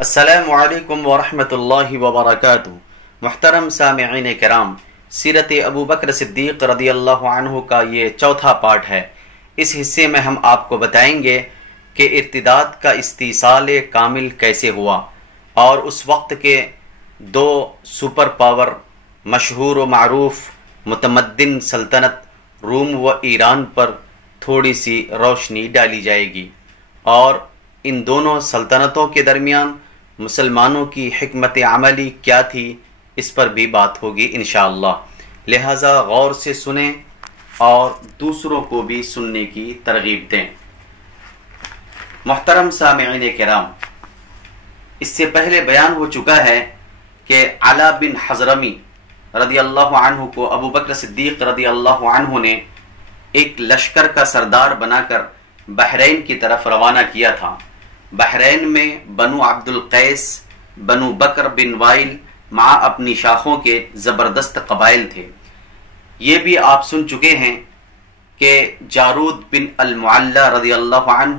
السلام علیکم ورحمۃ اللہ وبرکاتہ۔ محترم سامعین کرام، سیرت ابو بکر صدیق رضی اللہ عنہ کا یہ چوتھا پارٹ ہے۔ اس حصے میں ہم آپ کو بتائیں گے کہ ارتداد کا استیصال کامل کیسے ہوا اور اس وقت کے دو سپر پاور مشہور و معروف متمدن سلطنت روم و ایران پر تھوڑی سی روشنی ڈالی جائے گی، اور ان دونوں سلطنتوں کے درمیان مسلمانوں کی حکمت عملی کیا تھی اس پر بھی بات ہوگی انشاءاللہ۔ لہذا غور سے سنیں اور دوسروں کو بھی سننے کی ترغیب دیں۔ محترم سامعین کرام، اس سے پہلے بیان ہو چکا ہے کہ علا بن حضرمی رضی اللہ عنہ کو ابو بکر صدیق رضی اللہ عنہ نے ایک لشکر کا سردار بنا کر بحرین کی طرف روانہ کیا تھا۔ بحرین میں بنو عبد القیس، بنو بکر بن وائل مع اپنی شاخوں کے زبردست قبائل تھے۔ یہ بھی آپ سن چکے ہیں کہ جارود بن المعلی رضی اللہ عنہ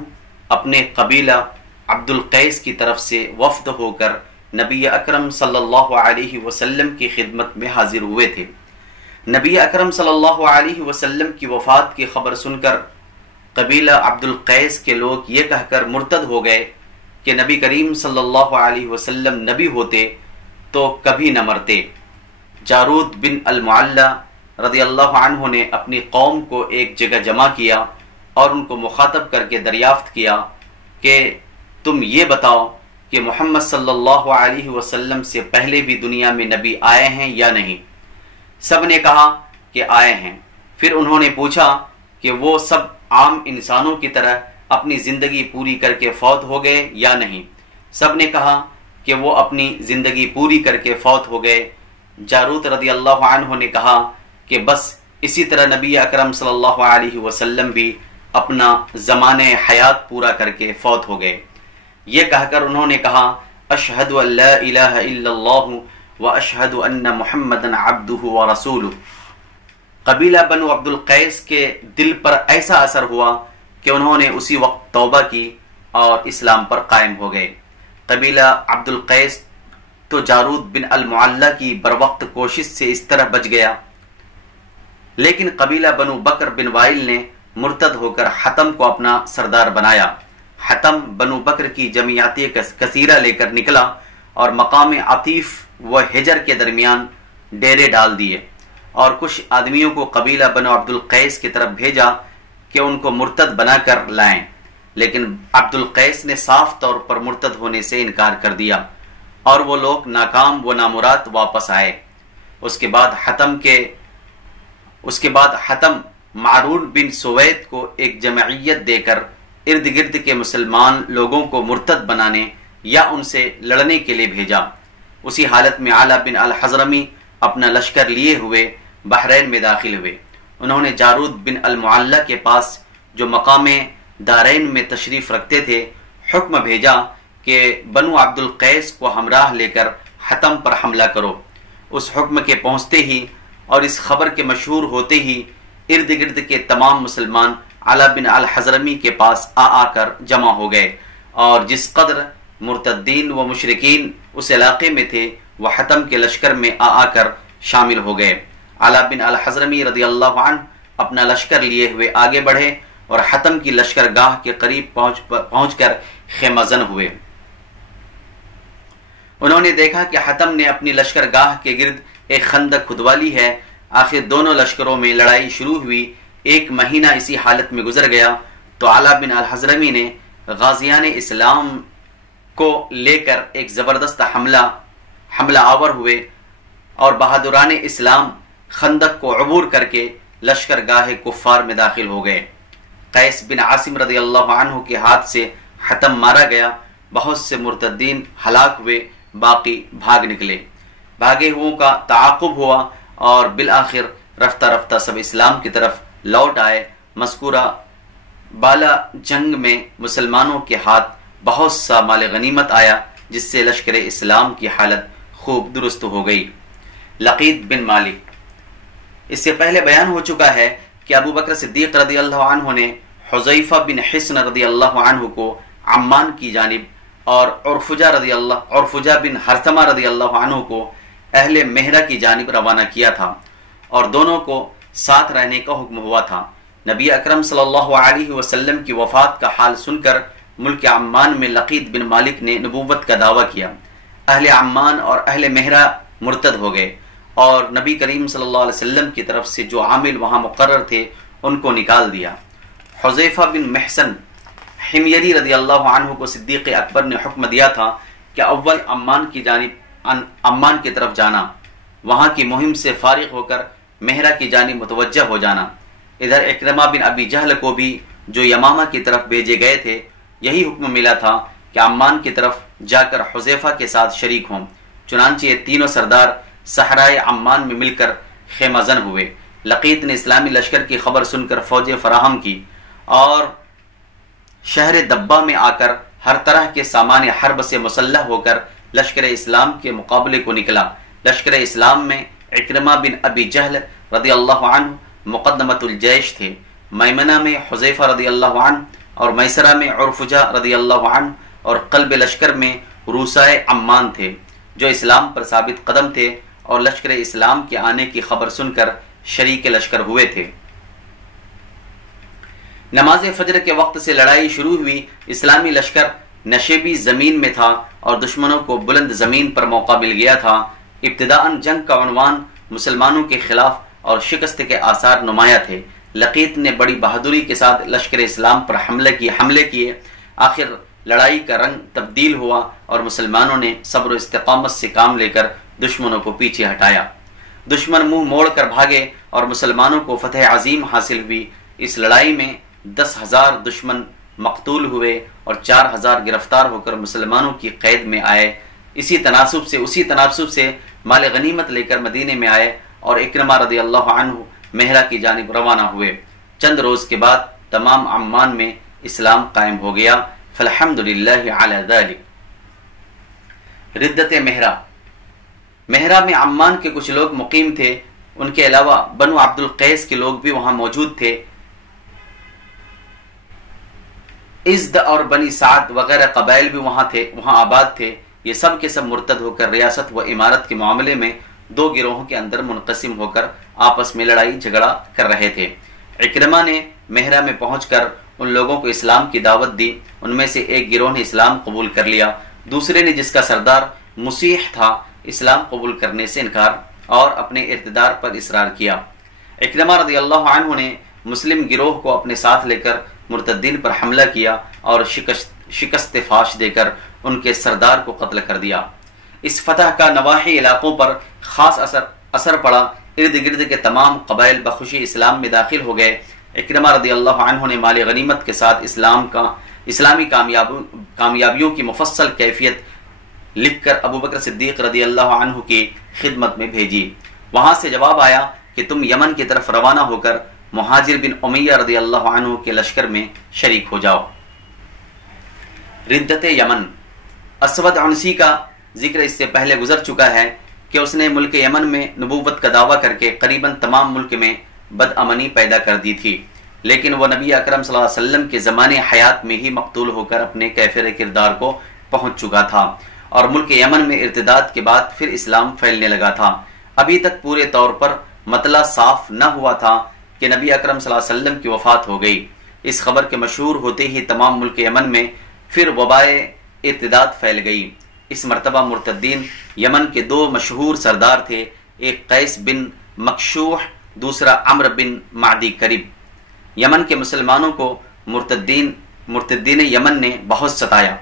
اپنے قبیلہ عبد القیس کی طرف سے وفد ہو کر نبی اکرم صلی اللہ علیہ وسلم کی خدمت میں حاضر ہوئے تھے۔ نبی اکرم صلی اللہ علیہ وسلم کی وفات کی خبر سن کر قبیلہ عبد القیس کے لوگ یہ کہہ کر مرتد ہو گئے کہ نبی کریم صلی اللہ علیہ وسلم نبی ہوتے تو کبھی نہ مرتے۔ جارود بن المعلی رضی اللہ عنہ نے اپنی قوم کو ایک جگہ جمع کیا اور ان کو مخاطب کر کے دریافت کیا کہ تم یہ بتاؤ کہ محمد صلی اللہ علیہ وسلم سے پہلے بھی دنیا میں نبی آئے ہیں یا نہیں؟ سب نے کہا کہ آئے ہیں۔ پھر انہوں نے پوچھا کہ وہ سب عام انسانوں کی طرح اپنی زندگی پوری کر کے فوت ہو گئے یا نہیں؟ سب نے کہا کہ وہ اپنی زندگی پوری کر کے فوت ہو گئے۔ جارود رضی اللہ عنہ نے کہا کہ بس اسی طرح نبی اکرم صلی اللہ علیہ وسلم بھی اپنا زمانہ حیات پورا کر کے فوت ہو گئے۔ یہ کہہ کر انہوں نے کہا اشہد ان لا الہ الا اللہ واشہد ان محمدا عبدہ ورسولہ۔ قبیلہ بنو عبد القیس کے دل پر ایسا اثر ہوا کہ انہوں نے اسی وقت توبہ کی اور اسلام پر قائم ہو گئے۔ قبیلہ عبد القیس تو جارود بن المعلی کی بروقت کوشش سے اس طرح بچ گیا، لیکن قبیلہ بنو بکر بن وائل نے مرتد ہو کر حتم کو اپنا سردار بنایا۔ حتم بنو بکر کی جمعیت کثیرہ لے کر نکلا اور مقام عطیف و حجر کے درمیان ڈیرے ڈال دیے، اور کچھ آدمیوں کو قبیلہ بنو عبد القیس کی طرف بھیجا کہ ان کو مرتد بنا کر لائیں، لیکن عبد القیس نے صاف طور پر مرتد ہونے سے انکار کر دیا اور وہ لوگ ناکام و نامراد واپس آئے۔ اس کے بعد حتم معرون بن سوید کو ایک جمعیت دے کر ارد گرد کے مسلمان لوگوں کو مرتد بنانے یا ان سے لڑنے کے لیے بھیجا۔ اسی حالت میں علا بن الحضرمی اپنا لشکر لیے ہوئے بحرین میں داخل ہوئے۔ انہوں نے جارود بن المعلی کے پاس جو مقام دارین میں تشریف رکھتے تھے حکم بھیجا کہ بنو عبد القیس کو ہمراہ لے کر حتم پر حملہ کرو۔ اس حکم کے پہنچتے ہی اور اس خبر کے مشہور ہوتے ہی ارد گرد کے تمام مسلمان علا بن الحضرمی کے پاس آ کر جمع ہو گئے، اور جس قدر مرتدین و مشرکین اس علاقے میں تھے وہ حتم کے لشکر میں آ کر شامل ہو گئے۔ علا بن الحضرمی رضی اللہ عنہ اپنا لشکر لیے ہوئے آگے بڑھے اور حتم کی لشکر گاہ کے قریب پہنچ کر خیمہ زن ہوئے۔ انہوں نے دیکھا کہ حتم نے اپنی لشکر گاہ کے گرد ایک خندق کھدوا لی ہے۔ آخر دونوں لشکروں میں لڑائی شروع ہوئی۔ ایک مہینہ اسی حالت میں گزر گیا تو علا بن الحضرمی نے غازیان اسلام کو لے کر ایک زبردست حملہ آور ہوئے، اور بہادران اسلام خندق کو عبور کر کے لشکر گاہ کفار میں داخل ہو گئے۔ قیس بن عاصم رضی اللہ عنہ کے ہاتھ سے حتم مارا گیا، بہت سے مرتدین ہلاک ہوئے، باقی بھاگ نکلے۔ بھاگے ہوئوں کا تعاقب ہوا اور بالآخر رفتہ رفتہ سب اسلام کی طرف لوٹ آئے۔ مذکورہ بالا جنگ میں مسلمانوں کے ہاتھ بہت سا مال غنیمت آیا، جس سے لشکر اسلام کی حالت خوب درست ہو گئی۔ لقید بن مالک، اس سے پہلے بیان ہو چکا ہے کہ ابو بکر صدیق رضی اللہ عنہ نے حذیفہ بن حسن رضی اللہ عنہ کو عمان کی جانب اور عرفجہ بن حرثمہ رضی اللہ عنہ کو اہل مہرہ کی جانب روانہ کیا تھا، اور دونوں کو ساتھ رہنے کا حکم ہوا تھا۔ نبی اکرم صلی اللہ علیہ وسلم کی وفات کا حال سن کر ملک عمان میں لقیط بن مالک نے نبوت کا دعویٰ کیا۔ اہل عمان اور اہل مہرہ مرتد ہو گئے، اور نبی کریم صلی اللہ علیہ وسلم کی طرف سے جو عامل وہاں مقرر تھے ان کو نکال دیا۔ حذیفہ بن محسن حمیری رضی اللہ عنہ کو صدیق اکبر نے حکم دیا تھا کہ اول عمان کی طرف جانا، وہاں کی مہم سے فارغ ہو کر مہرہ کی جانب متوجہ ہو جانا۔ ادھر اکرمہ بن ابی جہل کو بھی جو یمامہ کی طرف بھیجے گئے تھے یہی حکم ملا تھا کہ عمان کی طرف جا کر حذیفہ کے ساتھ شریک ہوں۔ چنانچہ یہ تینوں سردار صحرائے عمان میں مل کر خیمہ زن ہوئے۔ لقیط نے اسلامی لشکر کی خبر سن کر فوجیں فراہم کی اور شہر دبہ میں آ کر ہر طرح کے سامان حرب سے مسلح ہو کر لشکر اسلام کے مقابلے کو نکلا۔ لشکر اسلام میں اکرمہ بن ابی جہل رضی اللہ عنہ مقدمۃ الجیش تھے، میمنہ میں حذیفہ رضی اللہ عنہ، اور میسرہ میں عرفجہ رضی اللہ عنہ، اور قلب لشکر میں روسائے عمان تھے جو اسلام پر ثابت قدم تھے اور لشکر اسلام کے آنے کی خبر سن کر شریک لشکر ہوئے تھے۔ نماز فجر کے وقت سے لڑائی شروع ہوئی۔ اسلامی لشکر نشیبی زمین میں تھا اور دشمنوں کو بلند زمین پر موقع مل گیا تھا۔ ابتداءً جنگ کا عنوان مسلمانوں کے خلاف اور شکست کے آثار نمایاں تھے۔ لقیط نے بڑی بہادری کے ساتھ لشکر اسلام پر حملے کیے۔ آخر لڑائی کا رنگ تبدیل ہوا اور مسلمانوں نے صبر و استقامت سے کام لے کر دشمنوں کو پیچھے ہٹایا۔ دشمن منہ موڑ کر بھاگے اور مسلمانوں کو فتح عظیم حاصل ہوئی۔ اس لڑائی میں 10,000 دشمن مقتول ہوئے اور 4,000 گرفتار ہو کر مسلمانوں کی قید میں آئے۔ اسی تناسب سے مال غنیمت لے کر مدینے میں آئے اور اکرمہ رضی اللہ عنہ مہرہ کی جانب روانہ ہوئے۔ چند روز کے بعد تمام عمان میں اسلام قائم ہو گیا۔ فالحمدللہ علی ذلک۔ ردت مہرہ میں عمان کے کچھ لوگ مقیم تھے، ان کے علاوہ بنو عبد القیس کے لوگ بھی وہاں موجود تھے۔ ازد اور بنی سعد وغیرہ قبائل بھی وہاں آباد تھے۔ یہ سب کے سب مرتد ہو کر ریاست و امارت کے معاملے میں دو گروہوں کے اندر منقسم ہو کر آپس میں لڑائی جھگڑا کر رہے تھے۔ اکرمہ نے مہرہ میں پہنچ کر ان لوگوں کو اسلام کی دعوت دی۔ ان میں سے ایک گروہ نے اسلام قبول کر لیا، دوسرے نے، جس کا سردار مسیح تھا، اسلام قبول کرنے سے انکار اور اپنے ارتداد پر اصرار کیا۔ اکرمہ رضی اللہ عنہ نے مسلم گروہ کو اپنے ساتھ لے کر مرتدین پر حملہ کیا اور شکست فاش دے کر ان کے سردار کو قتل کر دیا۔ اس فتح کا نواحی علاقوں پر خاص اثر پڑا۔ ارد گرد کے تمام قبائل بخوشی اسلام میں داخل ہو گئے۔ اکرمہ رضی اللہ عنہ نے مال غنیمت کے ساتھ اسلامی کامیابیوں کی مفصل کیفیت لکھ کر ابو بکر صدیق رضی اللہ عنہ کی خدمت میں بھیجی۔ وہاں سے جواب آیا کہ تم یمن کی طرف روانہ ہو کر مہاجر بن امیہ رضی اللہ عنہ کے لشکر میں شریک ہو جاؤ۔ ردت یمن۔ اسود عنسی کا ذکر اس سے پہلے گزر چکا ہے کہ اس نے ملک یمن میں نبوت کا دعویٰ کر کے قریباً تمام ملک میں بد امنی پیدا کر دی تھی، لیکن وہ نبی اکرم صلی اللہ علیہ وسلم کے زمانے حیات میں ہی مقتول ہو کر اپنے کیفر کردار کو پہنچ چکا تھا، اور ملک یمن میں ارتداد کے بعد پھر اسلام پھیلنے لگا تھا۔ ابھی تک پورے طور پر مطلع صاف نہ ہوا تھا کہ نبی اکرم صلی اللہ علیہ وسلم کی وفات ہو گئی۔ اس خبر کے مشہور ہوتے ہی تمام ملک یمن میں پھر وبائے ارتداد پھیل گئی۔ اس مرتبہ مرتدین یمن کے دو مشہور سردار تھے، ایک قیس بن مکشوح، دوسرا عمرو بن معدی کرب۔ یمن کے مسلمانوں کو مرتدین یمن نے بہت ستایا۔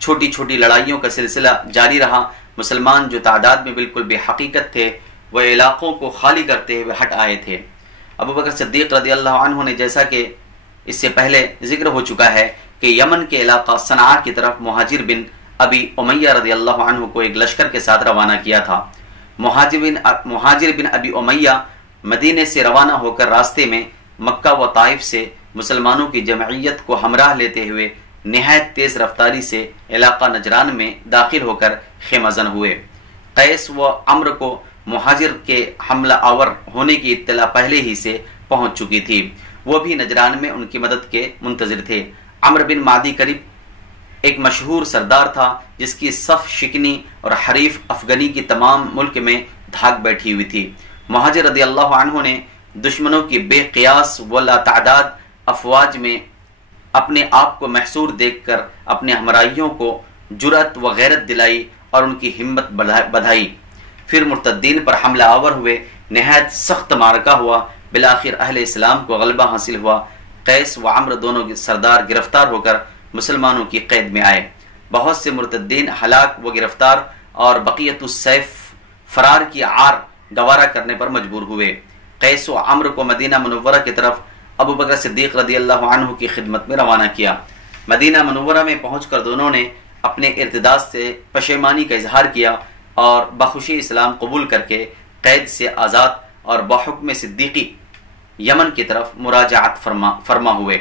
چھوٹی چھوٹی لڑائیوں کا سلسلہ جاری رہا۔ مسلمان جو تعداد میں بالکل بے حقیقت تھے وہ علاقوں کو خالی کرتے ہوئے ہٹ آئے تھے۔ ابو بکر صدیق رضی اللہ عنہ نے، جیسا کہ اس سے پہلے ذکر ہو چکا ہے، کہ یمن کے علاقہ صنعاء کی طرف مہاجر بن ابی امیہ رضی اللہ عنہ کو ایک لشکر کے ساتھ روانہ کیا تھا۔ مہاجر بن ابی امیہ مدینے سے روانہ ہو کر راستے میں مکہ و طائف سے مسلمانوں کی جمعیت کو ہمراہ لیتے ہوئے نہایت تیز رفتاری سے علاقہ نجران میں داخل ہو کر خیمہ زن ہوئے۔ قیس و عمرو کو مہاجر کے حملہ آور ہونے کی اطلاع پہلے ہی سے پہنچ چکی تھی، وہ بھی نجران میں ان کی مدد کے منتظر تھے۔ عمرو بن معدی کرب ایک مشہور سردار تھا جس کی صف شکنی اور حریف افغانی کی تمام ملک میں دھاک بیٹھی ہوئی تھی۔ مہاجر رضی اللہ عنہ نے دشمنوں کی بے قیاس و لا تعداد افواج میں اپنے آپ کو محصور دیکھ کر اپنے ہمراہیوں کو جرأت و غیرت دلائی اور ان کی ہمت بڑھائی۔ پھر مرتدین پر حملہ آور ہوئے، نہایت سخت معرکہ ہوا، بالآخر اہل اسلام کو غلبہ حاصل ہوا۔ قیس و عمرو دونوں سردار گرفتار ہو کر مسلمانوں کی قید میں آئے۔ بہت سے مرتدین ہلاک و گرفتار اور بقیت السیف فرار کی عار گوارا کرنے پر مجبور ہوئے۔ قیس و عمرو کو مدینہ منورہ کی طرف ابو بکر صدیق رضی اللہ عنہ کی خدمت میں روانہ کیا۔ مدینہ منورہ میں پہنچ کر دونوں نے اپنے ارتداد سے پشیمانی کا اظہار کیا اور بخوشی اسلام قبول کر کے قید سے آزاد اور بحکم صدیقی یمن کی طرف مراجعت فرما ہوئے۔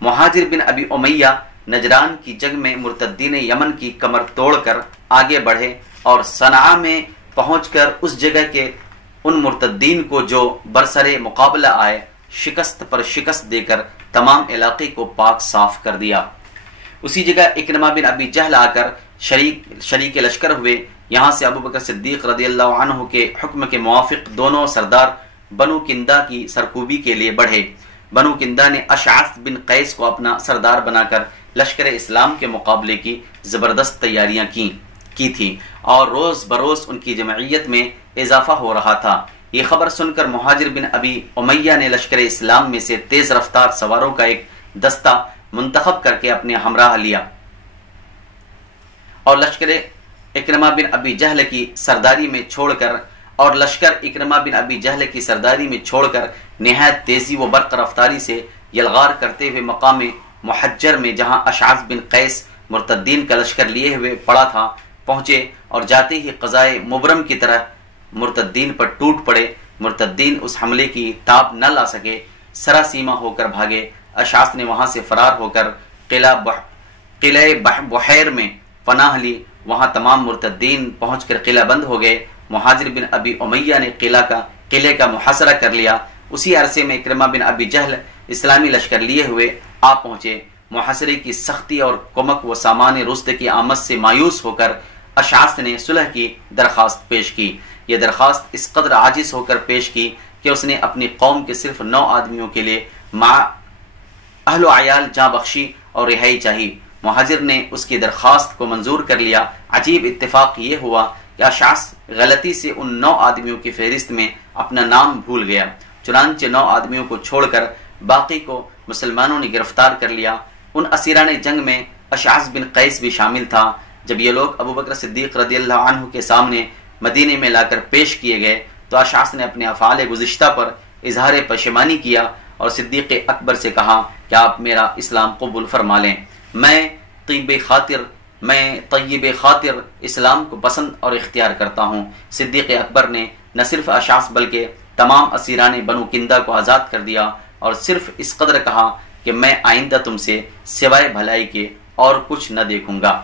مہاجر بن ابی امیہ نجران کی جنگ میں مرتدین یمن کی کمر توڑ کر آگے بڑھے اور صنعاء میں پہنچ کر اس جگہ کے ان مرتدین کو جو برسر مقابلہ آئے شکست پر شکست دے کر تمام علاقے کو پاک صاف کر دیا۔ اسی جگہ اکرمہ بن ابی جہل آ کر شریک لشکر ہوئے۔ یہاں سے ابو بکر صدیق رضی اللہ عنہ کے حکم کے موافق دونوں سردار بنو کندا کی سرکوبی کے لیے بڑھے۔ بنو کندا نے اشعث بن قیس کو اپنا سردار بنا کر لشکر اسلام کے مقابلے کی زبردست تیاریاں کی تھی اور روز بروز ان کی جمعیت میں اضافہ ہو رہا تھا۔ یہ خبر سن کر مہاجر بن ابی امیہ نے لشکر اسلام میں سے تیز رفتار سواروں کا ایک دستہ منتخب کر کے اپنے ہمراہ لیا اور لشکر اکرمہ بن ابی جہل کی سرداری میں چھوڑ کر نہایت تیزی و برق رفتاری سے یلغار کرتے ہوئے مقام محجر میں جہاں اشعث بن قیس مرتدین کا لشکر لیے ہوئے پڑا تھا پہنچے اور جاتے ہی قضائے مبرم کی طرح مرتدین پر ٹوٹ پڑے۔ مرتدین اس حملے کی تاب نہ لا سکے، سراسیمہ ہو کر بھاگے۔ اشعث نے وہاں سے فرار ہو کر قلعہ بحیر میں پناہ لی۔ وہاں تمام مرتدین پہنچ کر قلعہ بند ہو گئے۔ مہاجر بن ابی امیہ نے قلعے کا محاصرہ کر لیا۔ اسی عرصے میں اکرمہ بن ابی جہل اسلامی لشکر لیے ہوئے آ پہنچے۔ محاصرے کی سختی اور کمک و سامان رست کی آمد سے مایوس ہو کر اشعث نے صلح کی درخواست پیش کی۔ یہ درخواست اس قدر عاجز ہو کر پیش کی کہ اس نے اپنی قوم کے صرف 9 آدمیوں کے لیے مع اہل و عیال جاں بخشی اور رہائی چاہی۔ مہاجر نے اس کی درخواست کو منظور کر لیا۔ عجیب اتفاق یہ ہوا کہ اشعث غلطی سے ان 9 آدمیوں کی فہرست میں اپنا نام بھول گیا، چنانچہ 9 آدمیوں کو چھوڑ کر باقی کو مسلمانوں نے گرفتار کر لیا۔ ان اسیران جنگ میں اشعث بن قیس بھی شامل تھا۔ جب یہ لوگ ابو بکر صدیق رضی اللہ عنہ کے سامنے مدینے میں لا کر پیش کیے گئے تو اشعث نے اپنے افعال گزشتہ پر اظہار پشیمانی کیا اور صدیق اکبر سے کہا کہ آپ میرا اسلام قبول فرما لیں، میں طیب خاطر اسلام کو پسند اور اختیار کرتا ہوں۔ صدیق اکبر نے نہ صرف اشعث بلکہ تمام اسیران بنو کندا کو آزاد کر دیا اور صرف اس قدر کہا کہ میں آئندہ تم سے سوائے بھلائی کے اور کچھ نہ دیکھوں گا۔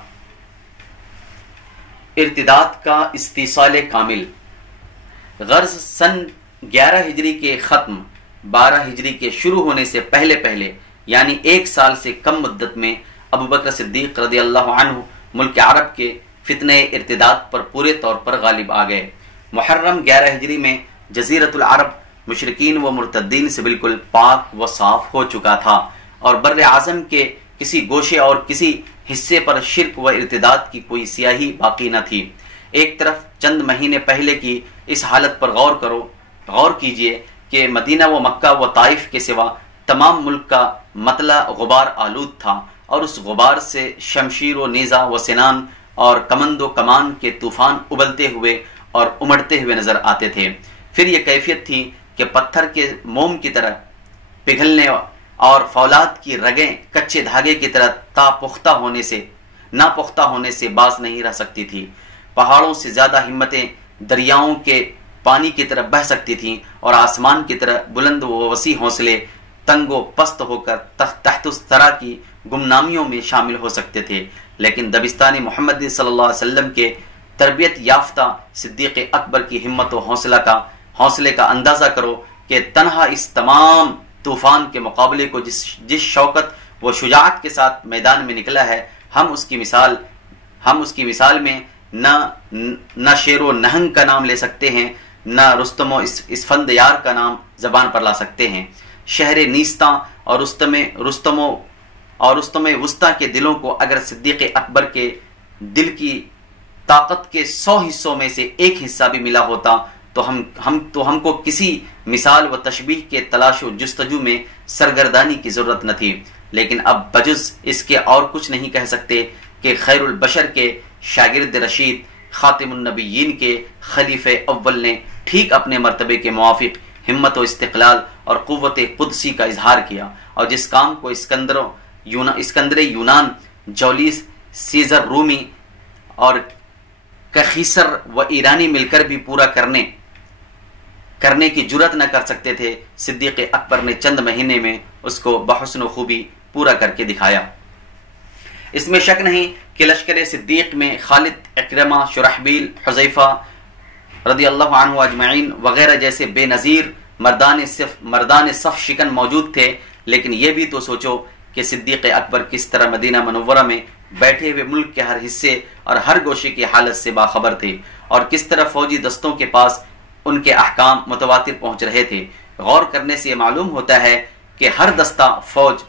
ارتداد کا استیصال کامل۔ غرض سن 11 ہجری کے ختم 12 ہجری کے شروع ہونے سے پہلے یعنی 1 سال سے کم مدت میں ابو بکر صدیق رضی اللہ عنہ ملک عرب کے فتنہ ارتداد پر پورے طور پر غالب آ گئے۔ محرم 11 ہجری میں جزیرۃ العرب مشرکین و مرتدین سے بالکل پاک و صاف ہو چکا تھا اور بر اعظم کے کسی گوشے اور کسی حصے پر شرک و ارتداد کی کوئی سیاہی باقی نہ تھی۔ ایک طرف چند مہینے پہلے کی اس حالت پر غور کیجئے کہ مدینہ و مکہ و طائف کے سوا تمام ملک کا مطلع غبار آلود تھا اور اس غبار سے شمشیر و نیزہ و سنان اور کمند و کمان کے طوفان ابلتے ہوئے اور امڑتے ہوئے نظر آتے تھے۔ پھر یہ کیفیت تھی کہ پتھر کے موم کی طرح پگھلنے اور فولاد کی رگیں کچے دھاگے کی طرح ناپختہ ہونے سے باز نہیں رہ سکتی تھی۔ پہاڑوں سے زیادہ ہمتیں دریاؤں کے پانی کی طرح بہہ سکتی تھیں اور آسمان کی طرح بلند و وسیع حوصلے تنگ و پست ہو کر تحت الثری کی گمنامیوں میں شامل ہو سکتے تھے۔ لیکن دبستان محمد صلی اللہ علیہ وسلم کے تربیت یافتہ صدیق اکبر کی ہمت و حوصلے کا اندازہ کرو کہ تنہا اس تمام طوفان کے مقابلے کو جس شوکت و شجاعت کے ساتھ میدان میں نکلا ہے ہم اس کی مثال میں نہ شیر و نہنگ کا نام لے سکتے ہیں، نہ رستم و اسفندیار کا نام زبان پر لا سکتے ہیں۔ شہر نیستاں اور رستم وسطیٰ کے دلوں کو اگر صدیق اکبر کے دل کی طاقت کے 100 حصوں میں سے ایک حصہ بھی ملا ہوتا تو ہم کو کسی مثال و تشبیہ کے تلاش و جستجو میں سرگردانی کی ضرورت نہ تھی، لیکن اب بجز اس کے اور کچھ نہیں کہہ سکتے کہ خیر البشر کے شاگرد رشید خاتم النبیین کے خلیفہ اول نے ٹھیک اپنے مرتبے کے موافق ہمت و استقلال اور قوت قدسی کا اظہار کیا، اور جس کام کو اسکندر یونان، جولیس سیزر رومی اور کخیسر و ایرانی مل کر بھی پورا کرنے کی جرت نہ کر سکتے تھے، صدیق اکبر نے چند مہینے میں اس کو بحسن و خوبی پورا کر کے دکھایا۔ اس میں شک نہیں کہ لشکر صدیق میں خالد، اکرمہ، شرحبیل، حذیفہ رضی اللہ عنہ اجمعین وغیرہ جیسے بے نظیر مردان صف شکن موجود تھے، لیکن یہ بھی تو سوچو کہ صدیق اکبر کس طرح مدینہ منورہ میں بیٹھے ہوئے ملک کے ہر حصے اور ہر گوشے کی حالت سے باخبر تھے، اور کس طرح فوجی دستوں کے پاس ان کے احکام متواتر پہنچ رہے تھے۔ غور کرنے سے یہ معلوم ہوتا ہے کہ ہر دستہ فوج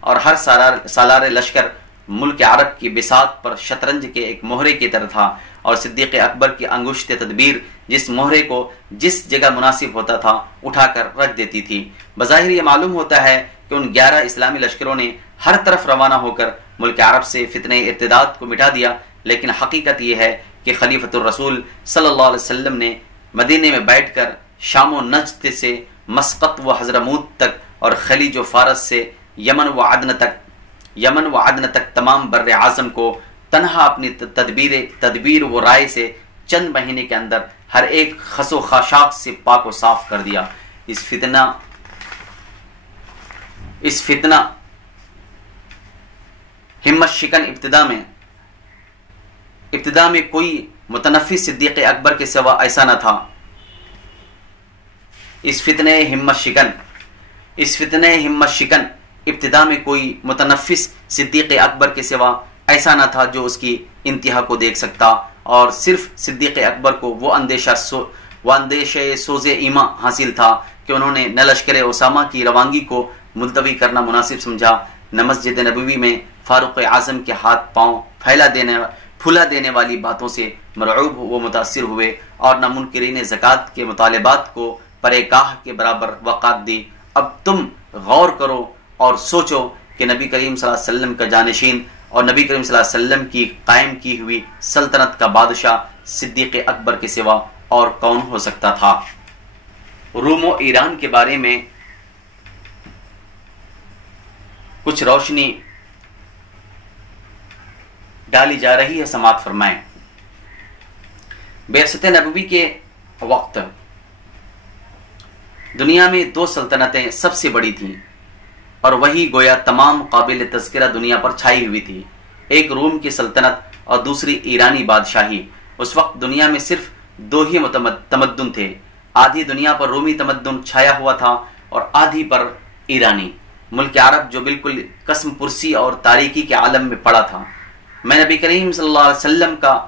اور ہر سالار لشکر ملک عرب کی بساط پر شطرنج کے ایک مہرے کی طرح تھا، اور صدیق اکبر کی انگشت تدبیر جس مہرے کو جس جگہ مناسب ہوتا تھا اٹھا کر رکھ دیتی تھی۔ بظاہر یہ معلوم ہوتا ہے کہ ان 11 اسلامی لشکروں نے ہر طرف روانہ ہو کر ملک عرب سے فتنہ ارتداد کو مٹا دیا، لیکن حقیقت یہ ہے کہ خلیفۃ الرسول صلی اللہ علیہ وسلم نے مدینے میں بیٹھ کر شام و نجد سے مسقط و حضرموت تک اور خلیج و فارس سے یمن و عدن تک تمام بر اعظم کو تنہا اپنی تدبیر و رائے سے چند مہینے کے اندر ہر ایک خس و خاشاک سے پاک و صاف کر دیا۔ اس فتنہ ہمت شکن ابتدا میں کوئی متنفس صدیق اکبر کے سوا ایسا نہ تھا۔ اس فتنہ ہمت شکن ابتدا میں کوئی متنفس صدیق اکبر کے سوا ایسا نہ تھا جو اس کی انتہا کو دیکھ سکتا، اور صرف صدیق اکبر کو وہ اندیشہ سوز ایمان حاصل تھا کہ انہوں نے نہ لشکر اسامہ کی روانگی کو ملتوی کرنا مناسب سمجھا، نہ مسجد نبوی میں فاروق اعظم کے ہاتھ پاؤں پھلا دینے والی باتوں سے مرعوب و متاثر ہوئے، اور نہ منکرین زکوٰۃ کے مطالبات کو پرے گاہ کے برابر وقعت دی۔ اب تم غور کرو اور سوچو کہ نبی کریم صلی اللہ علیہ وسلم کا جانشین اور نبی کریم صلی اللہ علیہ وسلم کی قائم کی ہوئی سلطنت کا بادشاہ صدیق اکبر کے سوا اور کون ہو سکتا تھا۔ روم و ایران کے بارے میں کچھ روشنی ڈالی جا رہی ہے، سماعت فرمائیں۔ بعثت نبوی کے وقت دنیا میں 2 سلطنتیں سب سے بڑی تھیں، اور وہی گویا تمام قابل تذکرہ دنیا پر چھائی ہوئی تھی، ایک روم کی سلطنت اور دوسری ایرانی بادشاہی۔ اس وقت دنیا میں صرف 2 ہی تمدن تھے، آدھی دنیا پر رومی تمدن چھایا ہوا تھا اور آدھی پر ایرانی۔ ملک عرب جو بالکل قسم پرسی اور تاریکی کے عالم میں پڑا تھا، میں نبی کریم صلی اللہ علیہ وسلم کا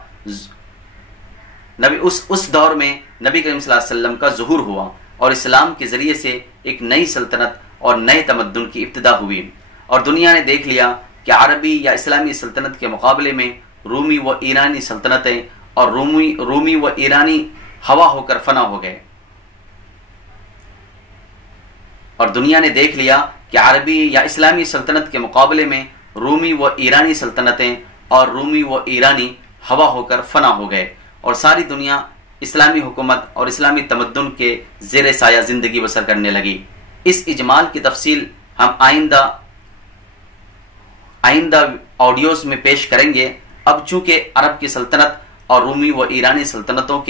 اس دور میں نبی کریم صلی اللہ علیہ وسلم کا ظہور ہوا، اور اسلام کے ذریعے سے ایک نئی سلطنت اور نئے تمدن کی ابتدا ہوئی، اور دنیا نے دیکھ لیا کہ عربی یا اسلامی سلطنت کے مقابلے میں رومی و ایرانی سلطنتیں اور رومی و ایرانی ہوا ہو کر فنا ہو گئے، اور دنیا نے دیکھ لیا کہ عربی یا اسلامی سلطنت کے مقابلے میں رومی و ایرانی سلطنتیں اور رومی و ایرانی ہوا ہو کر فنا ہو گئے، اور ساری دنیا اسلامی حکومت اور اسلامی تمدن کے زیر سایہ زندگی بسر کرنے لگی۔ اس اجمال کی تفصیل ہم آئندہ آڈیوز میں پیش کریں گے۔ اب چونکہ عرب کی سلطنت اور رومی و ایرانی سلطنتوں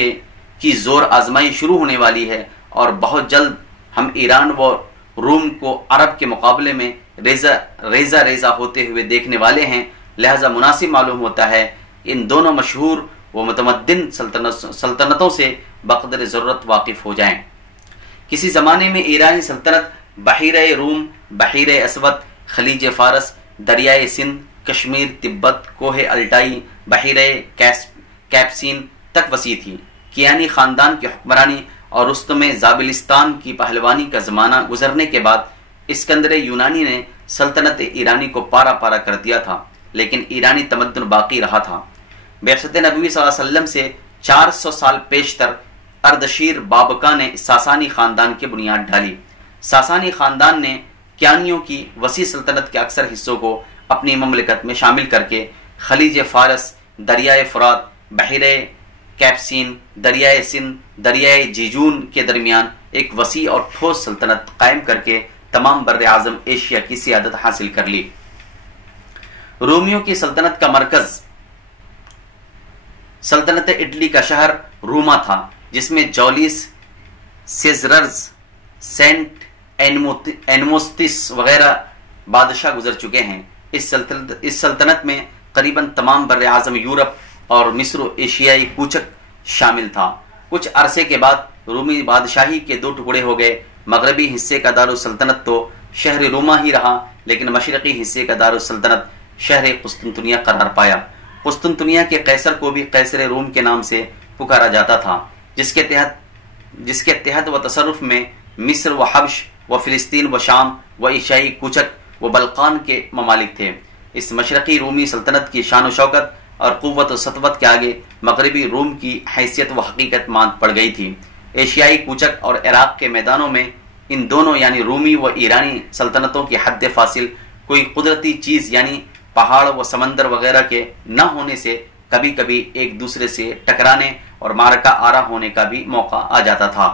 کی زور آزمائی شروع ہونے والی ہے، اور بہت جلد ہم ایران و روم کو عرب کے مقابلے میں ریزہ ہوتے ہوئے دیکھنے والے ہیں، لہذا مناسب معلوم ہوتا ہے ان دونوں مشہور و متمدن سلطنتوں سے بقدر ضرورت واقف ہو جائیں۔ کسی زمانے میں ایرانی سلطنت بحیرہ روم، بحیرہ اسود، خلیج فارس، دریائے سندھ کشمیر، تبت، کوہ الٹائی، بحیرہ کیپسین تک وسیع تھی۔ کیانی خاندان کی حکمرانی اور رستم زابلستان کی پہلوانی کا زمانہ گزرنے کے بعد اسکندر یونانی نے سلطنت ایرانی کو پارا پارا کر دیا تھا، لیکن ایرانی تمدن باقی رہا تھا۔ بعثت نبوی صلی اللہ علیہ وسلم سے 400 سال پیشتر اردشیر بابکا نے ساسانی خاندان کی بنیاد ڈالی۔ ساسانی خاندان نے کیانیوں کی وسیع سلطنت کے اکثر حصوں کو اپنی مملکت میں شامل کر کے خلیج فارس، دریائے فرات، بحیرہ کیپسین، دریائے سندھ، دریائے جیجون کے درمیان ایک وسیع اور ٹھوس سلطنت قائم کر کے تمام بر اعظم ایشیا کی سیادت حاصل کر لی۔ رومیوں کی سلطنت کا مرکز سلطنت اٹلی کا شہر روما تھا، جس میں جولیس، سیزرز، سینٹ اینموستس وغیرہ بادشاہ گزر چکے ہیں۔ اس سلطنت میں قریباً تمام بر اعظم یورپ اور مصر و ایشیائی کوچک شامل تھا۔ کچھ عرصے کے بعد رومی بادشاہی کے دو ٹکڑے ہو گئے۔ مغربی حصے کا دارالسلطنت تو شہر روما ہی رہا، لیکن مشرقی حصے کا دارالسلطنت شہر قسطنطنیہ قرار پایا۔ قسطنطنیہ کے قیصر کو بھی قیصر روم کے نام سے پکارا جاتا تھا، جس کے تحت و تصرف میں مصر و حبش و فلسطین و شام و ایشیائی کوچک و بلقان کے ممالک تھے۔ اس مشرقی رومی سلطنت کی شان و شوکت اور قوت و سطوت کے آگے مغربی روم کی حیثیت و حقیقت ماند پڑ گئی تھی۔ ایشیائی کوچک اور عراق کے میدانوں میں ان دونوں یعنی رومی و ایرانی سلطنتوں کی حد فاصل کوئی قدرتی چیز یعنی پہاڑ و سمندر وغیرہ کے نہ ہونے سے کبھی کبھی ایک دوسرے سے ٹکرانے اور معرکہ آرا ہونے کا بھی موقع آ جاتا تھا۔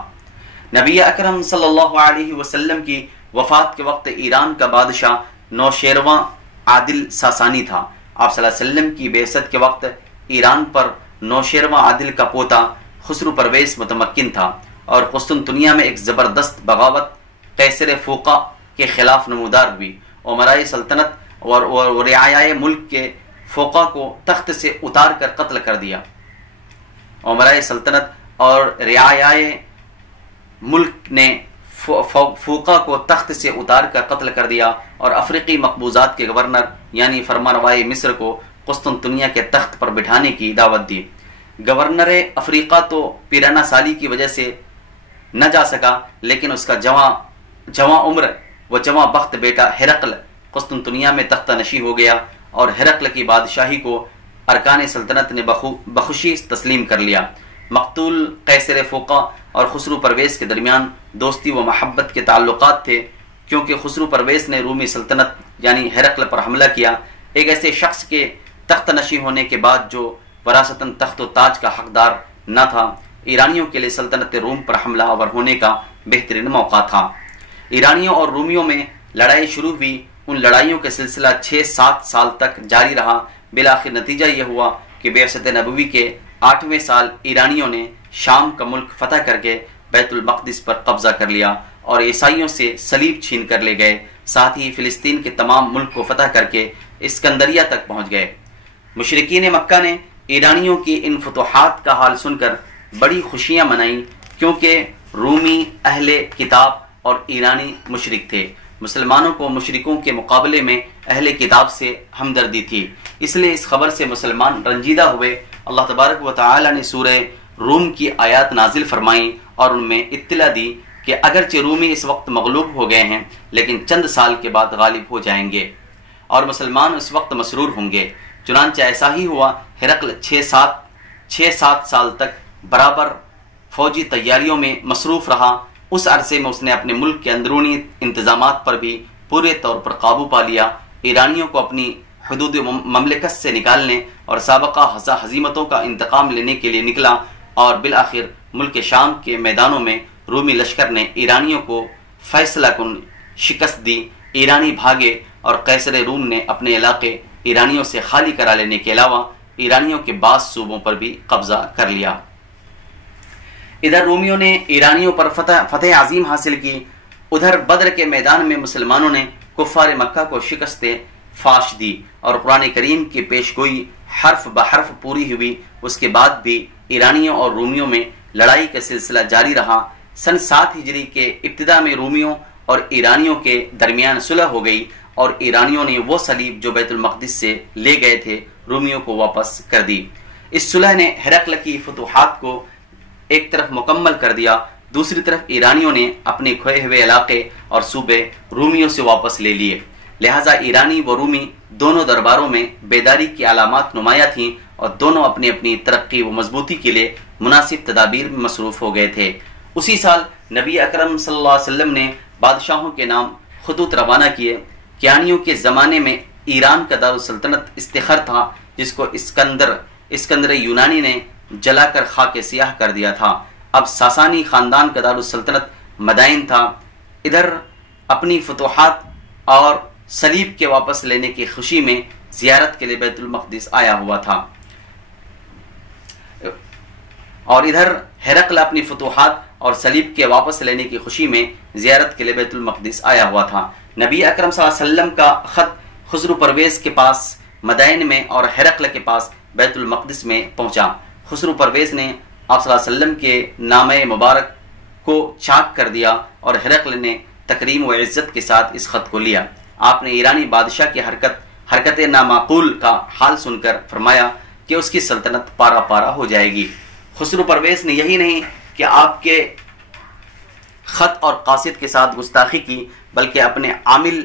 نبی اکرم صلی اللہ علیہ وسلم کی وفات کے وقت ایران کا بادشاہ نوشیرواں عادل ساسانی تھا۔ آپ صلی اللہ علیہ وسلم کی بعثت کے وقت ایران پر نوشیرواں عادل کا پوتا خسرو پرویز متمکن تھا، اور قسطنطنیہ میں ایک زبردست بغاوت قیصر فوقا کے خلاف نمودار ہوئی۔ امرائے سلطنت اور رعایائے ملک کے فوقا کو تخت سے اتار کر قتل کر دیا۔ امرائے سلطنت اور رعایائے ملک نے فوقا کو تخت سے اتار کر قتل کر دیا اور افریقی مقبوضات کے گورنر یعنی فرمانروائے مصر کو قسطنطنیہ کے تخت پر بٹھانے کی دعوت دی۔ گورنر افریقہ تو پیرانہ سالی کی وجہ سے نہ جا سکا، لیکن اس کا جواں عمر و جواں بخت بیٹا ہرقل قسطنطنیہ میں تختہ نشی ہو گیا، اور ہرقل کی بادشاہی کو ارکان سلطنت نے بخوشی تسلیم کر لیا۔ مقتول قیصر فوقا اور خسرو پرویز کے درمیان دوستی و محبت کے تعلقات تھے، کیونکہ خسرو پرویز نے رومی سلطنت یعنی ہرقل پر حملہ کیا، ایک ایسے شخص کے تخت نشی ہونے کے بعد جو وراثتاً تخت و تاج کا حقدار نہ تھا۔ ایرانیوں کے لیے سلطنت روم پر حملہ آور ہونے کا بہترین موقع تھا۔ ایرانیوں اور رومیوں میں لڑائی شروع ہوئی، ان لڑائیوں کا سلسلہ 6-7 سال تک جاری رہا۔ بالآخر نتیجہ یہ ہوا کہ بعثت نبوی کے 8ویں سال ایرانیوں نے شام کا ملک فتح کر کے بیت المقدس پر قبضہ کر لیا اور عیسائیوں سے صلیب چھین کر لے گئے، ساتھ ہی فلسطین کے تمام ملک کو فتح کر کے اسکندریہ تک پہنچ گئے۔ مشرکین مکہ نے ایرانیوں کی ان فتوحات کا حال سن کر بڑی خوشیاں منائیں، کیونکہ رومی اہل کتاب اور ایرانی مشرک تھے۔ مسلمانوں کو مشرکوں کے مقابلے میں اہل کتاب سے ہمدردی تھی، اس لیے اس خبر سے مسلمان رنجیدہ ہوئے۔ اللہ تبارک و تعالی نے سورہ روم کی آیات نازل فرمائیں اور ان میں اطلاع دی کہ اگرچہ رومی اس وقت مغلوب ہو گئے ہیں، لیکن چند سال کے بعد غالب ہو جائیں گے اور مسلمان اس وقت مسرور ہوں گے۔ چنانچہ ایسا ہی ہوا۔ ہرقل 6-7 سال تک برابر فوجی تیاریوں میں مصروف رہا۔ اس عرصے میں اس نے اپنے ملک کے اندرونی انتظامات پر بھی پورے طور پر قابو پا لیا، ایرانیوں کو اپنی حدود مملکت سے نکالنے اور سابقہ ہزیمتوں کا انتقام لینے کے لیے نکلا، اور بالآخر ملک شام کے میدانوں میں رومی لشکر نے ایرانیوں کو فیصلہ کن شکست دی۔ ایرانی بھاگے اور قیصر روم نے اپنے علاقے ایرانیوں سے خالی کرا لینے کے علاوہ ایرانیوں کے بعض صوبوں پر بھی قبضہ کر لیا۔ ادھر رومیوں نے ایرانیوں پر فتح عظیم حاصل کی، ادھر بدر کے میدان میں مسلمانوں نے کفار مکہ کو شکست فاش دی اور قرآن کریم کی پیشگوئی حرف بحرف پوری ہوئی۔ اس کے بعد بھی ایرانیوں اور رومیوں میں لڑائی کا سلسلہ جاری رہا۔ سن 7 ہجری کے ابتدا میں رومیوں اور ایرانیوں کے درمیان صلح ہو گئی اور ایرانیوں نے وہ صلیب جو بیت المقدس سے لے گئے تھے رومیوں کو واپس کر دی۔ اس صلح نے ہرقل کی فتوحات کو ایک طرف مکمل کر دیا، دوسری طرف ایرانیوں نے اپنے کھوئے ہوئے علاقے اور صوبے رومیوں سے واپس لے لیے۔ لہٰذا ایرانی و رومی دونوں درباروں میں بیداری کی علامات نمایاں تھیں اور دونوں اپنی اپنی ترقی و مضبوطی کے لیے مناسب تدابیر میں مصروف ہو گئے تھے۔ اسی سال نبی اکرم صلی اللہ علیہ وسلم نے بادشاہوں کے نام خطوط روانہ کیے۔ کیانیوں کے زمانے میں ایران کا دارالسلطنت استخر تھا، جس کو اسکندر یونانی نے جلا کر خاک سیاہ کر دیا تھا۔ اب ساسانی خاندان کا دارالسلطنت مدائن تھا۔ ادھر اپنی فتوحات اور صلیب کے واپس لینے کی خوشی میں زیارت کے لیے بیت المقدس آیا ہوا تھا، اور ادھر ہرقل اپنی فتوحات اور صلیب کے واپس لینے کی خوشی میں زیارت کے لیے بیت المقدس آیا ہوا تھا۔ نبی اکرم صلی اللہ علیہ وسلم کا خط خسرو پرویز کے پاس مدائن میں اور ہرقل کے پاس بیت المقدس میں پہنچا۔ خسرو پرویز نے آپ صلی اللہ علیہ وسلم کے نامہ مبارک کو چاک کر دیا اور ہرقل نے تکریم و عزت کے ساتھ اس خط کو لیا۔ آپ نے ایرانی بادشاہ کی حرکت نامعقول کا حال سن کر فرمایا کہ اس کی سلطنت پارا پارا ہو جائے گی۔ خسرو پرویز نے یہی نہیں کہ آپ کے خط اور قاصد کے ساتھ گستاخی کی، بلکہ اپنے عامل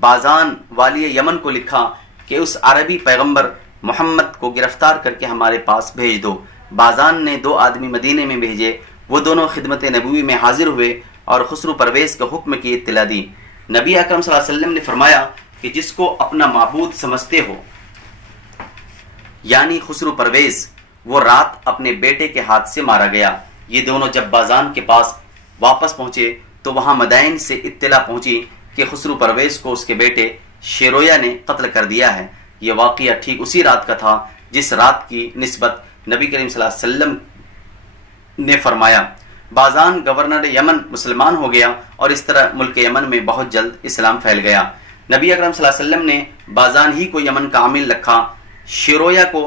بازان والی یمن کو لکھا کہ اس عربی پیغمبر محمد کو گرفتار کر کے ہمارے پاس بھیج دو۔ بازان نے 2 آدمی مدینے میں بھیجے، وہ دونوں خدمت نبوی میں حاضر ہوئے اور خسرو پرویز کے حکم کی اطلاع دی۔ نبی اکرم صلی اللہ علیہ وسلم نے فرمایا کہ جس کو اپنا معبود سمجھتے ہو، یعنی خسرو پرویز، وہ رات اپنے بیٹے کے ہاتھ سے مارا گیا۔ یہ دونوں جب بازان کے پاس واپس پہنچے تو وہاں مدائن سے اطلاع پہنچی کہ خسرو پرویز کو اس کے بیٹے شیرویا نے قتل کر دیا ہے۔ یہ واقعہ ٹھیک اسی رات کا تھا جس رات کی نسبت نبی کریم صلی اللہ علیہ وسلم نے فرمایا۔ بازان گورنر یمن مسلمان ہو گیا اور اس طرح ملک یمن میں بہت جلد اسلام پھیل گیا۔ نبی اکرم صلی اللہ علیہ وسلم نے بازان ہی کو یمن کا عامل رکھا۔ شیرویا کو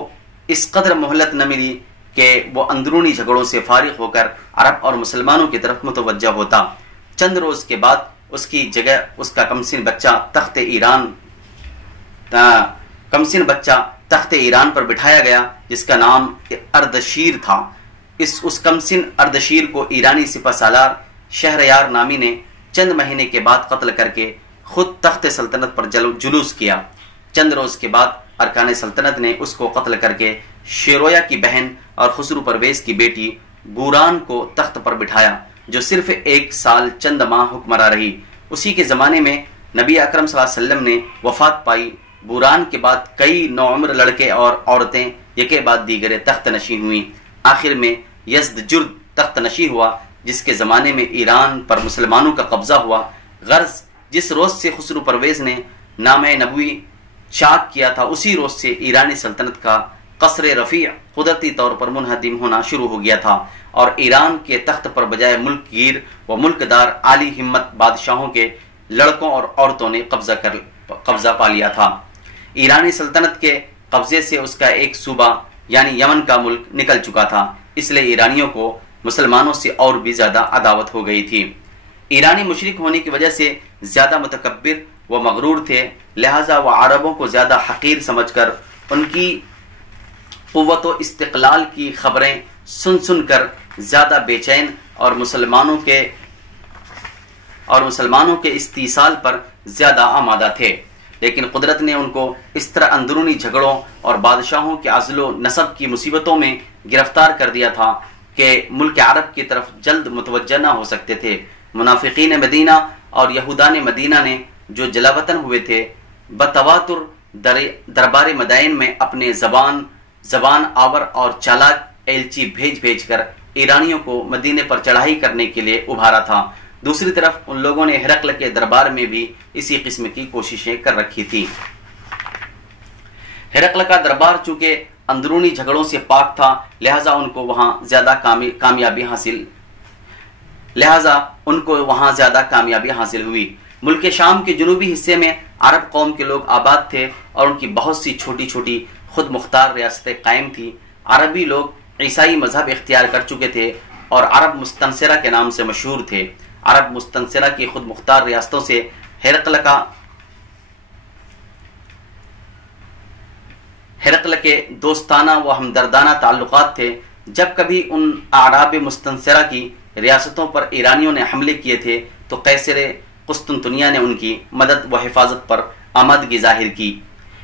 اس قدر مہلت نہ ملی کہ وہ اندرونی جھگڑوں سے فارغ ہو کر عرب اور مسلمانوں کی طرف متوجہ ہوتا۔ چند روز کے بعد اس کی جگہ اس کا کمسن تخت ایران پر بٹھایا گیا، جس کا نام اردشیر تھا۔ اس کمسن اردشیر کو ایرانی سپہ سالار شہریار نامی نے چند مہینے کے بعد قتل کر کے خود تخت سلطنت پر جلوس کیا۔ چند روز کے بعد ارکان سلطنت نے اس کو قتل کر کے شیرویا کی بہن اور خسرو پرویز کی بیٹی بوران کو تخت پر بٹھایا، جو صرف 1 سال چند ماہ حکمراں رہی۔ اسی کے زمانے میں نبی اکرم صلی اللہ علیہ وسلم نے وفات پائی۔ بوران کے بعد کئی نوعمر لڑکے اور عورتیں یکے بعد دیگرے تخت نشین ہوئیں۔ آخر میں یزدجرد تخت نشین ہوا، جس کے زمانے میں ایران پر مسلمانوں کا قبضہ ہوا۔ غرض جس روز سے خسرو پرویز نے نامہ نبوی چاک کیا تھا، اسی روز سے ایرانی سلطنت کا قصر رفیع قدرتی طور پر منہدم ہونا شروع ہو گیا تھا، اور ایران کے تخت پر بجائے ملک گیر و ملک دار عالی ہمت بادشاہوں کے لڑکوں اور عورتوں نے قبضہ پا لیا تھا۔ ایرانی سلطنت کے قبضے سے اس کا ایک صوبہ یعنی یمن کا ملک نکل چکا تھا، اس لیے ایرانیوں کو مسلمانوں سے اور بھی زیادہ عداوت ہو گئی تھی۔ ایرانی مشرک ہونے کی وجہ سے زیادہ متکبر و مغرور تھے، لہٰذا وہ عربوں کو زیادہ حقیر سمجھ کر ان کی قوت و استقلال کی خبریں سن کر زیادہ بے چین اور مسلمانوں کے استیصال پر زیادہ آمادہ تھے۔ لیکن قدرت نے ان کو اس طرح اندرونی جھگڑوں اور بادشاہوں کے عزل و نصب کی مصیبتوں میں گرفتار کر دیا تھا کہ ملک عرب کی طرف جلد متوجہ نہ ہو سکتے تھے۔ منافقین مدینہ اور یہودان مدینہ نے جو جلاوطن ہوئے تھے، بتواتر دربار مدائن میں اپنے زبان آور اور چالاک ایلچی بھیج کر ایرانیوں کو مدینے پر چڑھائی کرنے کے لیے ابھارا تھا۔ دوسری طرف ان لوگوں نے ہرقل کے دربار میں بھی اسی قسم کی کوششیں کر رکھی تھی۔ ہرقل کا دربار چونکہ اندرونی جھگڑوں سے پاک تھا، لہٰذا ان کو وہاں زیادہ کامیابی حاصل ہوئی۔ ملک شام کے جنوبی حصے میں عرب قوم کے لوگ آباد تھے اور ان کی بہت سی چھوٹی چھوٹی خود مختار ریاستیں قائم تھیں۔ عربی لوگ عیسائی مذہب اختیار کر چکے تھے اور عرب مستنصرہ کے نام سے مشہور تھے۔ عرب مستنصرہ کی خود مختار ریاستوں سے ہرقل کا ہرقل کے دوستانہ و ہمدردانہ تعلقات تھے. جب کبھی ان اعراب مستنصرہ کی ریاستوں پر ایرانیوں نے حملے کیے تھے تو قیصر قسطنطنیہ نے ان کی مدد و حفاظت پر آمادگی ظاہر کی.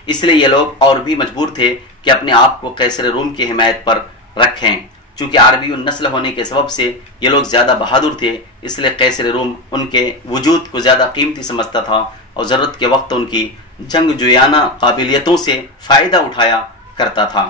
اس لیے یہ لوگ اور بھی مجبور تھے کہ اپنے آپ کو قیصر روم کی حمایت پر رکھیں. چونکہ عربی النسل ہونے کے سبب سے یہ لوگ زیادہ بہادر تھے، اس لیے قیصر روم ان کے وجود کو زیادہ قیمتی سمجھتا تھا اور ضرورت کے وقت ان کی جنگ جویانہ قابلیتوں سے فائدہ اٹھایا کرتا تھا.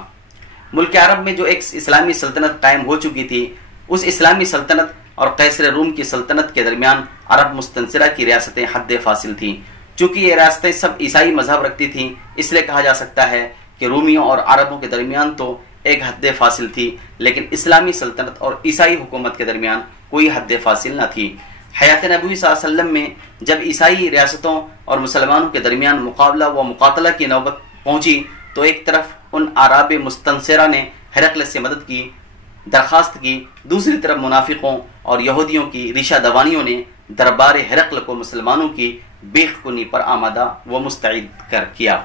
ملک عرب میں جو ایک اسلامی سلطنت قائم ہو چکی تھی، اس اسلامی سلطنت اور قیصر روم کی سلطنت کے درمیان عرب مستنصرہ کی ریاستیں حد فاصل تھیں. چونکہ یہ ریاستیں سب عیسائی مذہب رکھتی تھیں، اس لیے کہا جا سکتا ہے کہ رومیوں اور عربوں کے درمیان تو ایک حد فاصل تھی، لیکن اسلامی سلطنت اور عیسائی حکومت کے درمیان کوئی حد فاصل نہ تھی. حیات نبوی صلی اللہ علیہ وسلم میں جب عیسائی ریاستوں اور مسلمانوں کے درمیان مقابلہ و مقاتلہ کی نوبت پہنچی تو ایک طرف ان اعراب مستنصرہ نے ہرقل سے مدد کی درخواست کی، دوسری طرف منافقوں اور یہودیوں کی ریشہ دوانیوں نے دربار ہرقل کو مسلمانوں کی بیخ کنی پر آمادہ و مستعد کیا.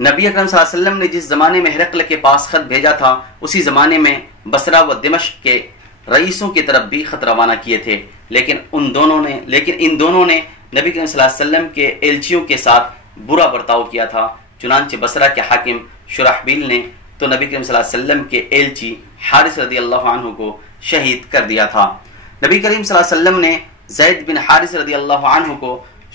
نبی اکرم صلی اللہ علیہ وسلم نے جس زمانے میں ہرقل کے پاس خط بھیجا تھا، اسی زمانے میں بصرہ و دمشق کے رئیسوں کی طرف بھی خط روانہ کیے تھے، لیکن ان دونوں نے نبی کریم صلی اللہ علیہ وسلم کے ایلچیوں کے ساتھ برا برتاؤ کیا تھا. چنانچہ بصرہ کے حاکم شرحبیل نے تو نبی کریم صلی اللہ علیہ وسلم کے ایلچی حارث رضی اللہ عنہ کو شہید کر دیا تھا. نبی کریم صلی اللہ علیہ وسلم نے زید بن حارث رضی اللہ عنہ کو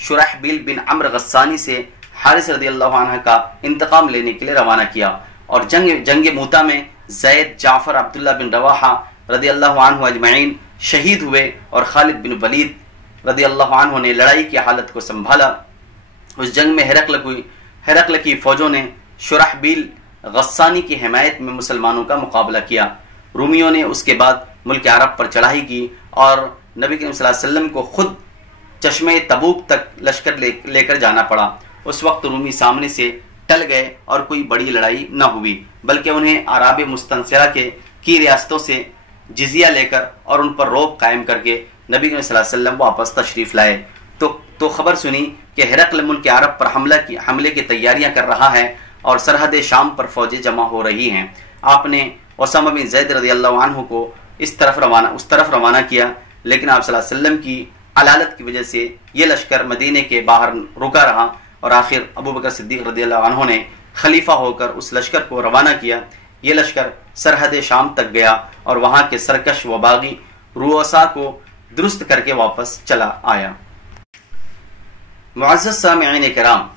شرحبیل بن عمرو غسانی سے حارث رضی اللہ عنہ کا انتقام لینے کے لیے روانہ کیا، اور جنگ موتا میں زید، جعفر، عبداللہ بن رواحہ رضی اللہ عنہ اجمعین شہید ہوئے اور خالد بن ولید رضی اللہ عنہ نے لڑائی کی حالت کو سنبھالا. اس جنگ میں ہرقل کی فوجوں نے شرحبیل غسانی کی حمایت میں مسلمانوں کا مقابلہ کیا. رومیوں نے اس کے بعد ملک عرب پر چڑھائی کی اور نبی کریم صلی اللہ علیہ وسلم کو خود چشمے تبوک تک لشکر لے کر جانا پڑا. اس وقت رومی سامنے سے ٹل گئے اور کوئی بڑی لڑائی نہ ہوئی، بلکہ انہیں اعراب مستنصرہ کی ریاستوں سے جزیہ لے کر اور ان پر روب قائم کر کے نبی صلی اللہ علیہ وسلم واپس تشریف لائے. تو خبر سنی کہ ہرقل ملک عرب پر حملے کی تیاریاں کر رہا ہے اور سرحد شام پر فوجیں جمع ہو رہی ہیں. آپ نے اسامہ بن زید رضی اللہ عنہ کو اس طرف روانہ کیا، لیکن آپ صلی اللہ علیہ وسلم کی علالت کی وجہ سے یہ لشکر مدینے کے باہر رکا رہا اور آخر ابو بکر صدیق رضی اللہ عنہ نے خلیفہ ہو کر اس لشکر کو روانہ کیا. یہ لشکر سرحد شام تک گیا اور وہاں کے سرکش و باغی رؤساء کو درست کر کے واپس چلا آیا. معزز سامعین کرام،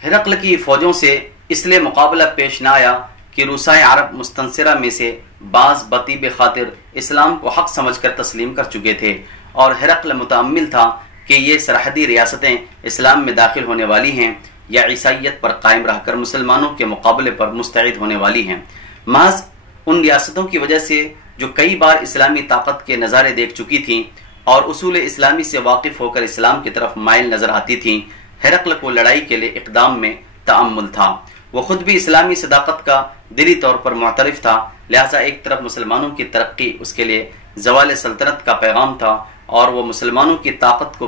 ہرقل کی فوجوں سے اس لیے مقابلہ پیش نہ آیا کہ رؤسائے عرب مستنصرہ میں سے بعض بطیب خاطر اسلام کو حق سمجھ کر تسلیم کر چکے تھے، اور ہرقل متأمل تھا کہ یہ سرحدی ریاستیں اسلام میں داخل ہونے والی ہیں یا عیسائیت پر قائم رہ کر مسلمانوں کے مقابلے پر مستعد ہونے والی ہیں. محض ان ریاستوں کی وجہ سے جو کئی بار اسلامی طاقت کے نظارے دیکھ چکی تھیں اور اصول اسلامی سے واقف ہو کر اسلام کی طرف مائل نظر آتی تھیں، ہرقل کو لڑائی کے لیے اقدام میں تأمل تھا. وہ خود بھی اسلامی صداقت کا دلی طور پر معترف تھا، لہذا ایک طرف مسلمانوں کی ترقی اس کے لیے زوال سلطنت کا پیغام تھا اور وہ مسلمانوں کی طاقت کو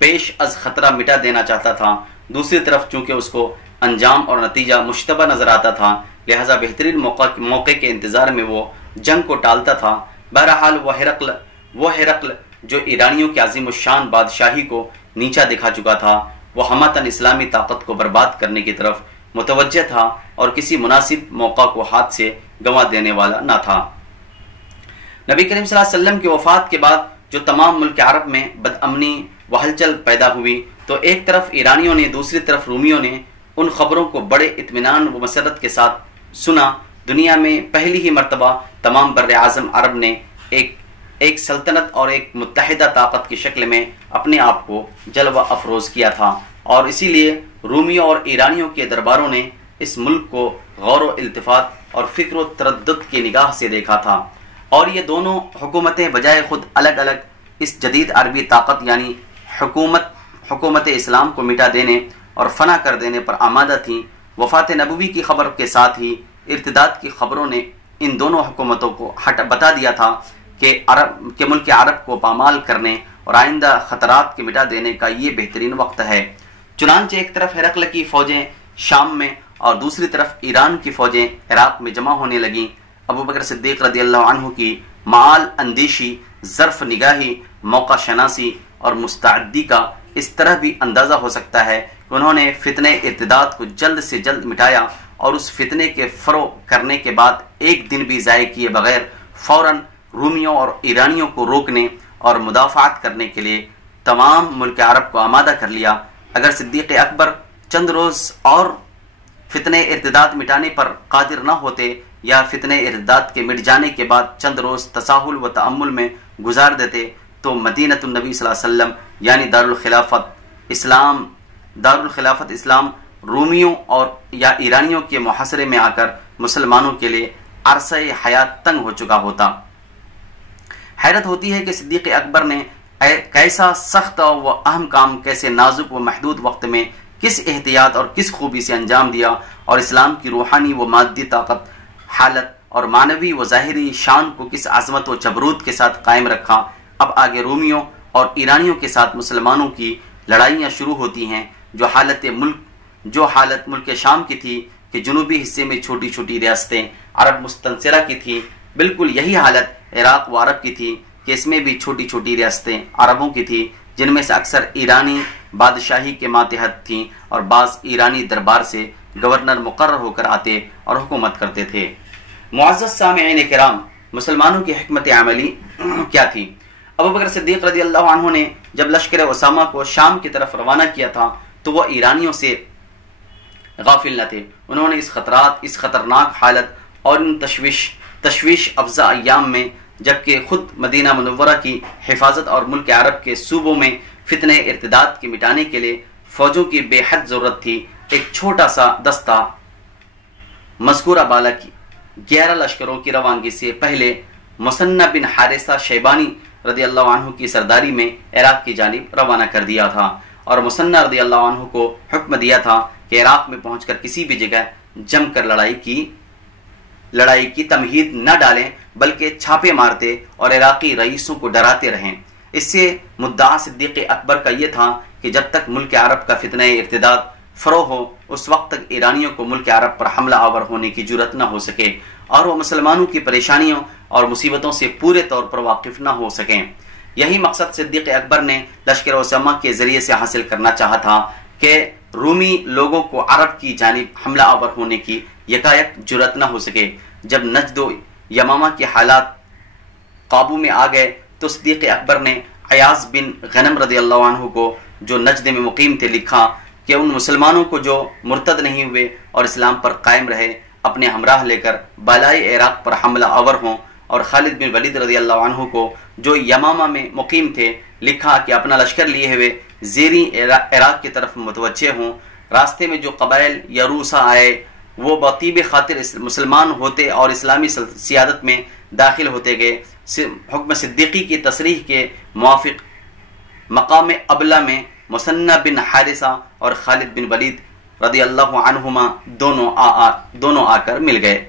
پیش از خطرہ مٹا دینا چاہتا تھا. دوسری طرف چونکہ اس کو انجام اور نتیجہ مشتبہ نظر آتا تھا، لہذا بہترین موقع کے انتظار میں وہ جنگ کو ٹالتا تھا. بہرحال وہ ہرقل جو ایرانیوں کی عظیم الشان بادشاہی کو نیچا دکھا چکا تھا، وہ ہمتاً اسلامی طاقت کو برباد کرنے کی طرف متوجہ تھا اور کسی مناسب موقع کو ہاتھ سے گنوا دینے والا نہ تھا. نبی کریم صلی اللہ علیہ وسلم کی وفات کے بعد جو تمام ملک عرب میں بدامنی و ہلچل پیدا ہوئی تو ایک طرف ایرانیوں نے، دوسری طرف رومیوں نے ان خبروں کو بڑے اطمینان و مسرت کے ساتھ سنا. دنیا میں پہلی ہی مرتبہ تمام بر اعظم عرب نے ایک سلطنت اور ایک متحدہ طاقت کی شکل میں اپنے آپ کو جلوہ افروز کیا تھا، اور اسی لیے رومیوں اور ایرانیوں کے درباروں نے اس ملک کو غور و التفات اور فکر و تردد کی نگاہ سے دیکھا تھا. اور یہ دونوں حکومتیں بجائے خود الگ الگ اس جدید عربی طاقت یعنی حکومت اسلام کو مٹا دینے اور فنا کر دینے پر آمادہ تھیں. وفات نبوی کی خبر کے ساتھ ہی ارتداد کی خبروں نے ان دونوں حکومتوں کو بتا دیا تھا کہ ملک عرب کو پامال کرنے اور آئندہ خطرات کے مٹا دینے کا یہ بہترین وقت ہے. چنانچہ ایک طرف ہرقل کی فوجیں شام میں اور دوسری طرف ایران کی فوجیں عراق میں جمع ہونے لگیں۔ ابو بکر صدیق رضی اللہ عنہ کی معال اندیشی، ظرف نگاہی، موقع شناسی اور مستعدی کا اس طرح بھی اندازہ ہو سکتا ہے کہ انہوں نے فتنہ ارتداد کو جلد سے جلد مٹایا اور اس فتنے کے فروغ کرنے کے بعد ایک دن بھی ضائع کیے بغیر فوراً رومیوں اور ایرانیوں کو روکنے اور مدافعت کرنے کے لیے تمام ملک عرب کو آمادہ کر لیا۔ اگر صدیق اکبر چند روز اور فتنہ ارتداد مٹانے پر قادر نہ ہوتے یا فتنہ ارتداد کے مٹ جانے کے بعد چند روز تساہل و تأمل میں گزار دیتے تو مدینہ النبی صلی اللہ علیہ وسلم یعنی دارالخلافت اسلام رومیوں اور یا ایرانیوں کے محاصرے میں آ کر مسلمانوں کے لیے عرصہ حیات تنگ ہو چکا ہوتا۔ حیرت ہوتی ہے کہ صدیق اکبر نے کیسا سخت و اہم کام کیسے نازک و محدود وقت میں کس احتیاط اور کس خوبی سے انجام دیا اور اسلام کی روحانی و مادی طاقت، حالت اور معنوی و ظاہری شان کو کس عظمت و جبروت کے ساتھ قائم رکھا۔ اب آگے رومیوں اور ایرانیوں کے ساتھ مسلمانوں کی لڑائیاں شروع ہوتی ہیں۔ جو حالت ملک شام کی تھی کہ جنوبی حصے میں چھوٹی چھوٹی ریاستیں عرب مستنصرہ کی تھی، بالکل یہی حالت عراق و عرب کی تھی کہ اس میں بھی چھوٹی چھوٹی ریاستیں عربوں کی تھی، جن میں سے اکثر ایرانی بادشاہی کے ماتحت تھیں اور بعض ایرانی دربار سے گورنر مقرر ہو کر آتے اور حکومت کرتے تھے۔ معزز سامعین کرام، مسلمانوں کی حکمت عملی کیا تھی؟ ابو بکر صدیق رضی اللہ عنہ نے جب لشکر اسامہ کو شام کی طرف روانہ کیا تھا تو وہ ایرانیوں سے غافل نہ تھے۔ انہوں نے اس خطرناک حالت اور ان تشویش افزا ایام میں، جبکہ خود مدینہ منورہ کی حفاظت اور ملک عرب کے صوبوں میں فتنہ ارتداد کے مٹانے کے لیے فوجوں کی بے حد ضرورت تھی، ایک چھوٹا سا دستہ مذکورہ بالا کی 11 لشکروں کی روانگی سے پہلے مثنى بن حارثہ شیبانی رضی اللہ عنہ کی سرداری میں عراق کی جانب روانہ کر دیا تھا، اور مثنى رضی اللہ عنہ کو حکم دیا تھا کہ عراق میں پہنچ کر کسی بھی جگہ جم کر لڑائی کی تمہید نہ ڈالیں، بلکہ چھاپے مارتے اور عراقی رئیسوں کو ڈراتے رہیں۔ اس سے مدعا صدیق اکبر کا یہ تھا کہ جب تک ملک عرب کا فتنہ ارتداد فروغ ہو، اس وقت تک ایرانیوں کو ملک عرب پر حملہ آور ہونے کی جرأت نہ ہو سکے اور وہ مسلمانوں کی پریشانیوں اور مصیبتوں سے پورے طور پر واقف نہ ہو سکیں۔ یہی مقصد صدیق اکبر نے لشکر اسامہ کے ذریعے سے حاصل کرنا چاہا تھا کہ رومی لوگوں کو عرب کی جانب حملہ آور ہونے کی یکایک جرأت نہ ہو سکے۔ جب نجد و یمامہ کے حالات قابو میں آ گئے تو صدیق اکبر نے عیاض بن غنم رضی اللہ عنہ کو، جو نجد میں مقیم تھے، لکھا کہ ان مسلمانوں کو جو مرتد نہیں ہوئے اور اسلام پر قائم رہے اپنے ہمراہ لے کر بالائے عراق پر حملہ آور ہوں، اور خالد بن ولید رضی اللہ عنہ کو جو یمامہ میں مقیم تھے لکھا کہ اپنا لشکر لیے ہوئے زیریں عراق کی طرف متوجہ ہوں۔ راستے میں جو قبائل یا روسا آئے وہ بطیب خاطر مسلمان ہوتے اور اسلامی سیادت میں داخل ہوتے گئے۔ حکم صدیقی کی تصریح کے موافق مقام ابلا میں مثنى بن حارثہ اور خالد بن ولید رضی اللہ عنہما دونوں آ کر مل گئے۔